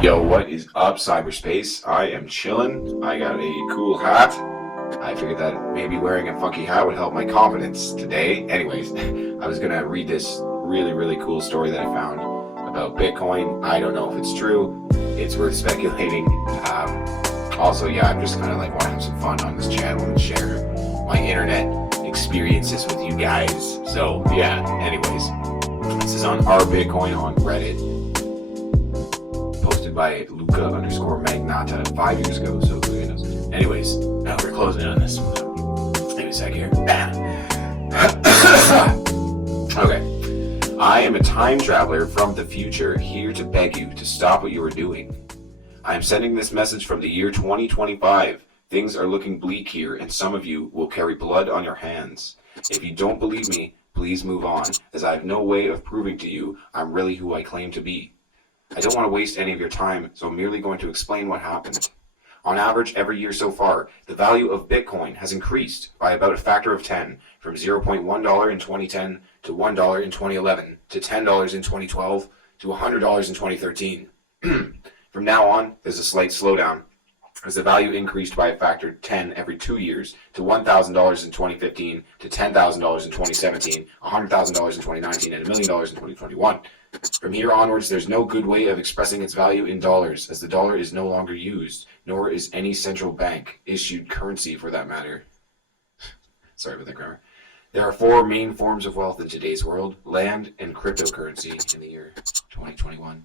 Yo, what is up, cyberspace? I am chillin'. I got a cool hat. I figured that maybe wearing a funky hat would help my confidence today. Anyways, I was gonna read this really cool story that I found about Bitcoin. I don't know if it's true. It's worth speculating. Also, yeah, I'm just kind of like want to have some fun on this channel and share my internet experiences with you guys. So, yeah, anyways, this is on our Bitcoin on Reddit. Posted by Luca_Magnata 5 years ago, so who knows. Anyways, now we're closing in on this. Give me a sec here. Okay. I am a time traveler from the future, here to beg you to stop what you are doing. I am sending this message from the year 2025. Things are looking bleak here, and some of you will carry blood on your hands. If you don't believe me, please move on, as I have no way of proving to you I'm really who I claim to be. I don't want to waste any of your time, so I'm merely going to explain what happened. On average, every year so far, the value of Bitcoin has increased by about a factor of 10, from $0.1 in 2010 to $1 in 2011, to $10 in 2012, to $100 in 2013. From now on, there's a slight slowdown, as the value increased by a factor 10 every 2 years, to $1,000 in 2015, to $10,000 in 2017, $100,000 in 2019, and $1 million in 2021. From here onwards, there's no good way of expressing its value in dollars, as the dollar is no longer used, nor is any central bank issued currency for that matter. Sorry about that grammar. There are four main forms of wealth in today's world: land and cryptocurrency in the year 2021.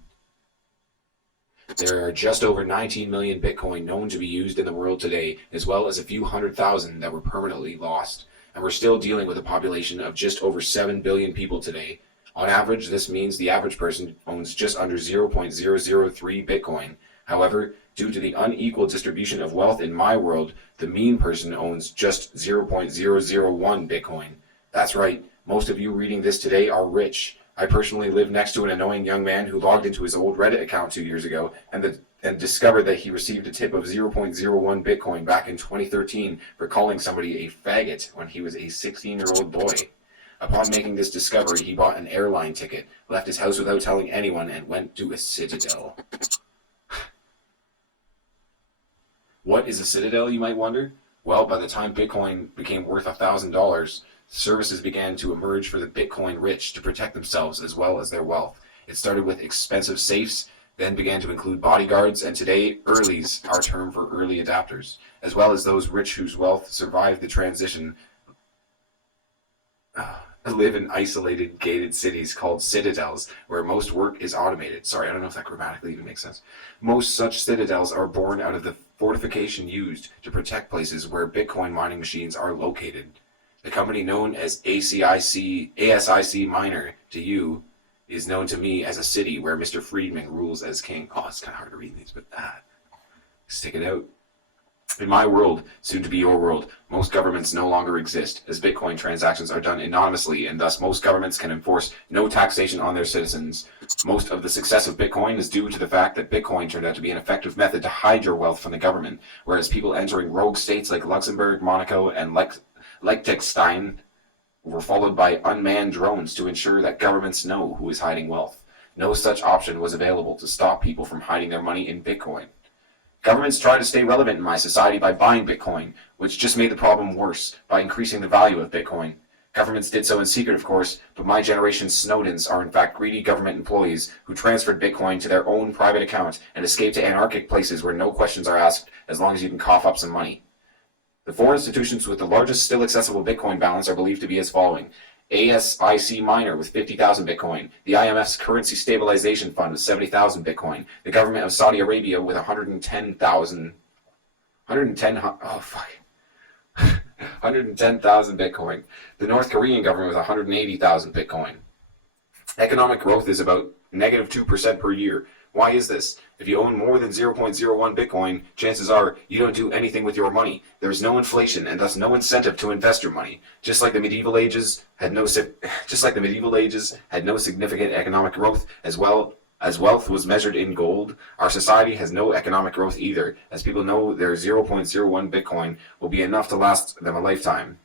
There are just over 19 million Bitcoin known to be used in the world today, as well as a few 100,000 that were permanently lost. And we're still dealing with a population of just over 7 billion people today. On average, this means the average person owns just under 0.003 Bitcoin. However, due to the unequal distribution of wealth in my world, the mean person owns just 0.001 Bitcoin. That's right, most of you reading this today are rich. I personally live next to an annoying young man who logged into his old Reddit account 2 years ago and discovered that he received a tip of 0.01 Bitcoin back in 2013 for calling somebody a faggot when he was a 16-year-old boy. Upon making this discovery, he bought an airline ticket, left his house without telling anyone, and went to a Citadel. What is a Citadel, you might wonder? Well, by the time Bitcoin became worth $1,000, services began to emerge for the Bitcoin rich to protect themselves as well as their wealth. It started with expensive safes, then began to include bodyguards, and today, earlies, our term for early adapters, as well as those rich whose wealth survived the transition, live in isolated, gated cities called citadels, where most work is automated. Sorry, I don't know if that grammatically even makes sense. Most such citadels are born out of the fortification used to protect places where Bitcoin mining machines are located. The company known as ASIC Miner to you is known to me as a city where Mr. Friedman rules as king. Oh, it's kind of hard to read these, but stick it out. In my world, soon to be your world, most governments no longer exist, as Bitcoin transactions are done anonymously, and thus most governments can enforce no taxation on their citizens. Most of the success of Bitcoin is due to the fact that Bitcoin turned out to be an effective method to hide your wealth from the government, whereas people entering rogue states like Luxembourg, Monaco, and Liechtenstein were followed by unmanned drones to ensure that governments know who is hiding wealth. No such option was available to stop people from hiding their money in Bitcoin. Governments try to stay relevant in my society by buying Bitcoin, which just made the problem worse by increasing the value of Bitcoin. Governments did so in secret, of course, but my generation's Snowdens are in fact greedy government employees who transferred Bitcoin to their own private account and escaped to anarchic places where no questions are asked as long as you can cough up some money. The four institutions with the largest still accessible Bitcoin balance are believed to be as following: ASIC Miner with 50,000 Bitcoin, the IMF's Currency Stabilization Fund with 70,000 Bitcoin, the government of Saudi Arabia with 110,000 Bitcoin, the North Korean government with 180,000 Bitcoin. Economic growth is about negative 2% per year. Why is this? If you own more than 0.01 Bitcoin, chances are you don't do anything with your money. There is no inflation and thus no incentive to invest your money. Just like the medieval ages had no significant economic growth, as well as wealth was measured in gold, our society has no economic growth either, as people know their 0.01 Bitcoin will be enough to last them a lifetime.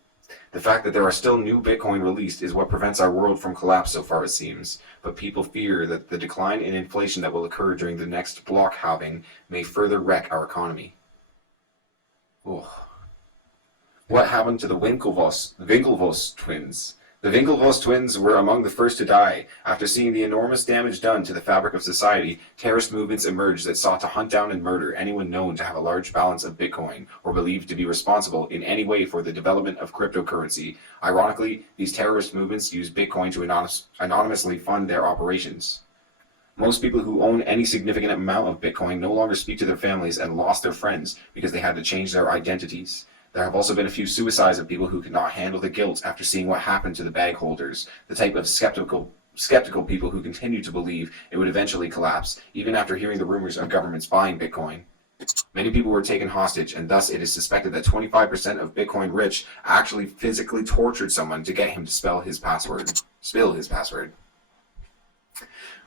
The fact that there are still new Bitcoin released is what prevents our world from collapse so far, it seems. But people fear that the decline in inflation that will occur during the next block halving may further wreck our economy. Oh. What happened to the Winklevoss twins? The Winklevoss twins were among the first to die. After seeing the enormous damage done to the fabric of society, terrorist movements emerged that sought to hunt down and murder anyone known to have a large balance of Bitcoin or believed to be responsible in any way for the development of cryptocurrency. Ironically, these terrorist movements use Bitcoin to anonymously fund their operations. Most people who own any significant amount of Bitcoin no longer speak to their families and lost their friends because they had to change their identities. There have also been a few suicides of people who could not handle the guilt after seeing what happened to the bag holders, the type of skeptical people who continue to believe it would eventually collapse, even after hearing the rumors of governments buying Bitcoin. Many people were taken hostage, and thus it is suspected that 25% of Bitcoin rich actually physically tortured someone to get him to spill his password.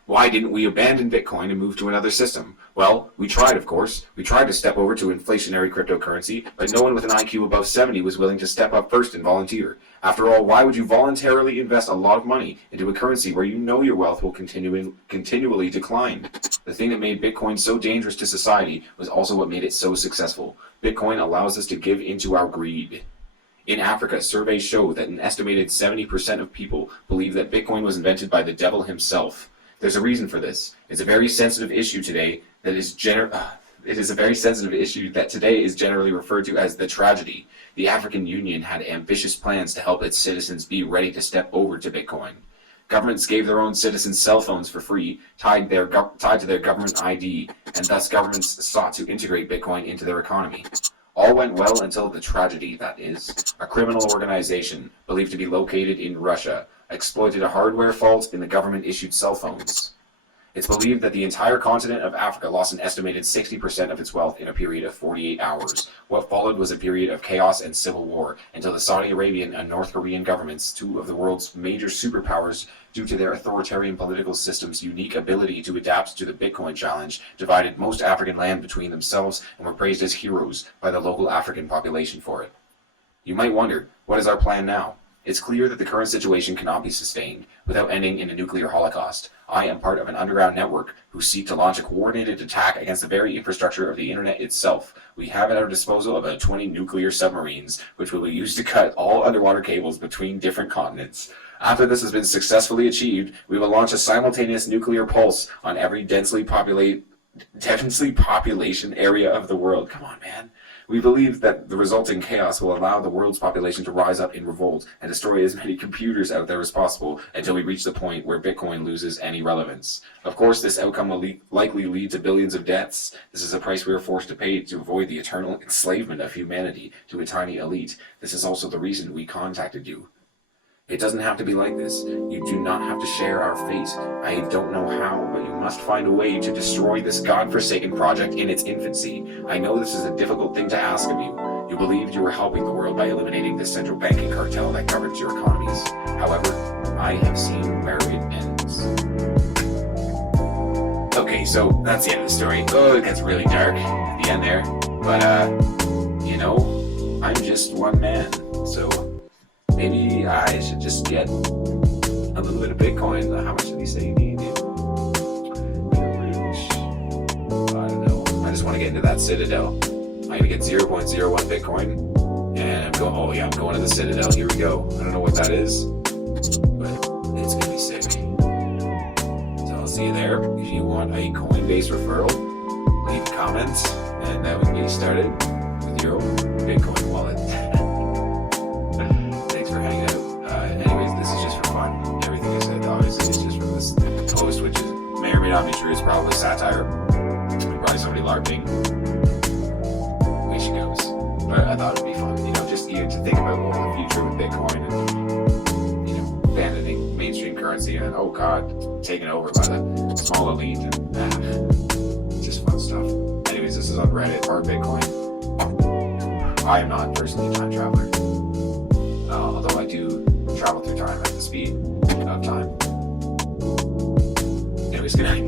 Why didn't we abandon Bitcoin and move to another system? Well, we tried, of course. We tried to step over to inflationary cryptocurrency, but no one with an IQ above 70 was willing to step up first and volunteer. After all, why would you voluntarily invest a lot of money into a currency where you know your wealth will continually decline? The thing that made Bitcoin so dangerous to society was also what made it so successful. Bitcoin allows us to give into our greed. In Africa, surveys show that an estimated 70% of people believe that Bitcoin was invented by the devil himself. There's a reason for this. It's a very sensitive issue today that is generally referred to as the tragedy. The African Union had ambitious plans to help its citizens be ready to step over to Bitcoin. Governments gave their own citizens cell phones for free, tied to their government ID, and thus governments sought to integrate Bitcoin into their economy. All went well until the tragedy, that is. A criminal organization, believed to be located in Russia, exploited a hardware fault in the government-issued cell phones. It's believed that the entire continent of Africa lost an estimated 60% of its wealth in a period of 48 hours. What followed was a period of chaos and civil war, until the Saudi Arabian and North Korean governments, two of the world's major superpowers, due to their authoritarian political system's unique ability to adapt to the Bitcoin challenge, divided most African land between themselves and were praised as heroes by the local African population for it. You might wonder, what is our plan now? It's clear that the current situation cannot be sustained without ending in a nuclear holocaust. I am part of an underground network who seek to launch a coordinated attack against the very infrastructure of the internet itself. We have at our disposal about 20 nuclear submarines, which will be used to cut all underwater cables between different continents. After this has been successfully achieved, we will launch a simultaneous nuclear pulse on every densely population area of the world. Come on, man. We believe that the resulting chaos will allow the world's population to rise up in revolt and destroy as many computers out there as possible until we reach the point where Bitcoin loses any relevance. Of course, this outcome will likely lead to billions of deaths. This is a price we are forced to pay to avoid the eternal enslavement of humanity to a tiny elite. This is also the reason we contacted you. It doesn't have to be like this. You do not have to share our fate. I don't know how, but you must find a way to destroy this godforsaken project in its infancy. I know this is a difficult thing to ask of you. You believed you were helping the world by eliminating the central banking cartel that governs your economies. However, I have seen where it ends. Okay, so that's the end of the story. Oh, it gets really dark at the end there. But, I'm just one man, so maybe I should just get a little bit of Bitcoin. How much did he say you need? I don't know. I just want to get into that Citadel. I'm going to get 0.01 Bitcoin. And I'm going to the Citadel. Here we go. I don't know what that is, but it's going to be sick. So I'll see you there. If you want a Coinbase referral, leave a comment, and that would get you started with your own Bitcoin wallet. Not be true, it's probably satire. Probably somebody LARPing. Way she goes. But I thought it'd be fun, just even to think about the future with Bitcoin and, abandoning mainstream currency and, oh god, taken over by the small elite and, just fun stuff. Anyways, this is on Reddit or Bitcoin. I am not personally a time traveler. Although I do travel through time at the speed of time. Anyways, good night.